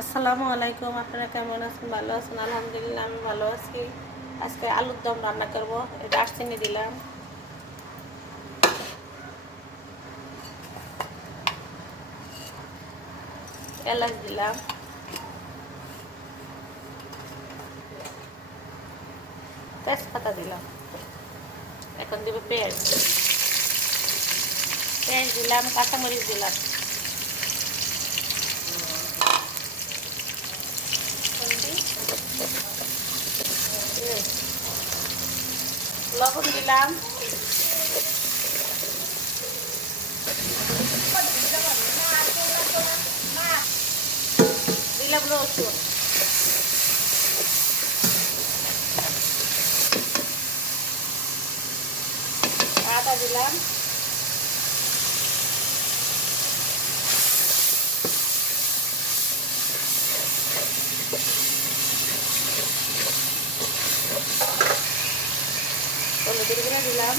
আসসালামু আলাইকুম। আপনারা কেমন আছেন? ভালো আছেন? আলহামদুলিল্লাহ আমি ভালো আছি। আজকে আলুর দম রান্না করব। দারচিনি দিলাম, এলাচ দিলাম, তেজপাতা দিলাম। এখন দেবো পেঁয়াজ, পেঁয়াজ দিলাম, কাঁচামরিচ দিলাম, লবণ দিলাম, দিলাম রসুন, আদা দিলাম, হলুদের গুঁড়া দিলাম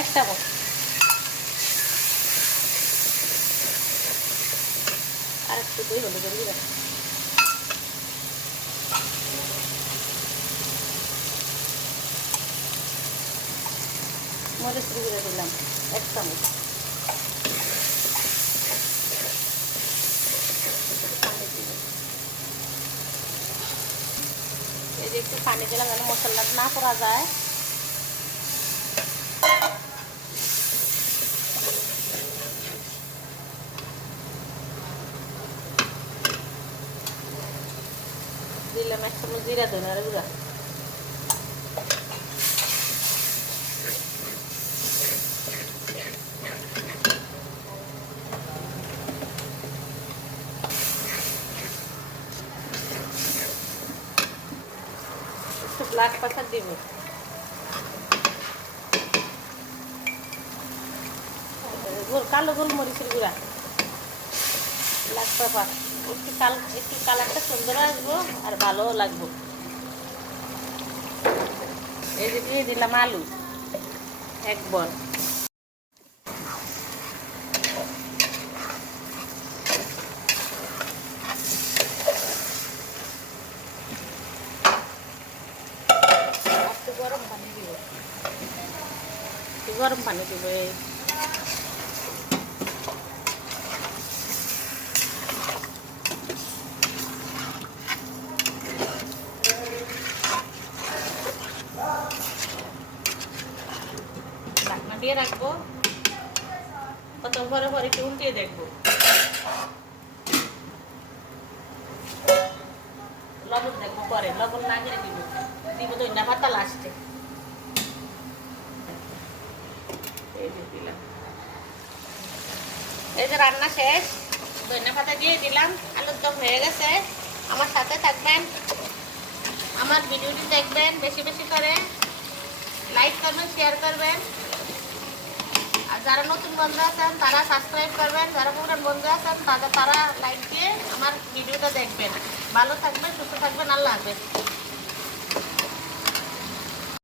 1 চামচ, আর একটু দিই হলুদের গুঁড়া, মরিচের গুঁড়া দিলাম 1 চামচ, এই যে একটু পানি দিলাম যেন মশলা না করা যায়। দিলাম 1 চামচ জিরা ধনিয়ার গুঁড়া, একটু ব্ল্যাক পেপার দিব, কালো গোলমরিচের গুঁড়া, ব্ল্যাক পেপার। একটু কালারটা সুন্দর আসবো আর ভালোও লাগবো। এই যে দিয়ে দিলাম আলু 1 বল, একটু গরম পানি দিব, একটু গরম পানি দিব। এই ঢাকনা দিয়ে রাখবো, কত পরে পরে একটু উল্টিয়ে দেখবো। লবণ দেখবো পরে, লবণ না গেলে দিব, দিব ধনিয়া পাতা লাস্টে। এই যে দিলাম, এই যে রান্না শেষ, ধনিয়া পাতা দিয়ে দিলাম, আলুর দম হয়ে গেছে। আমার সাথে থাকবেন, আমার ভিডিওটি দেখবেন, বেশি বেশি করে লাইক করবেন, শেয়ার করবেন। আর যারা নতুন বন্ধু আছেন তারা সাবস্ক্রাইব করবেন, যারা পুরান বন্ধু আছেন তারা লাইক দিয়ে আমার ভিডিওটা দেখবেন। ভালো থাকবেন, সুস্থ থাকবেন, আল্লাহ হাফেজ।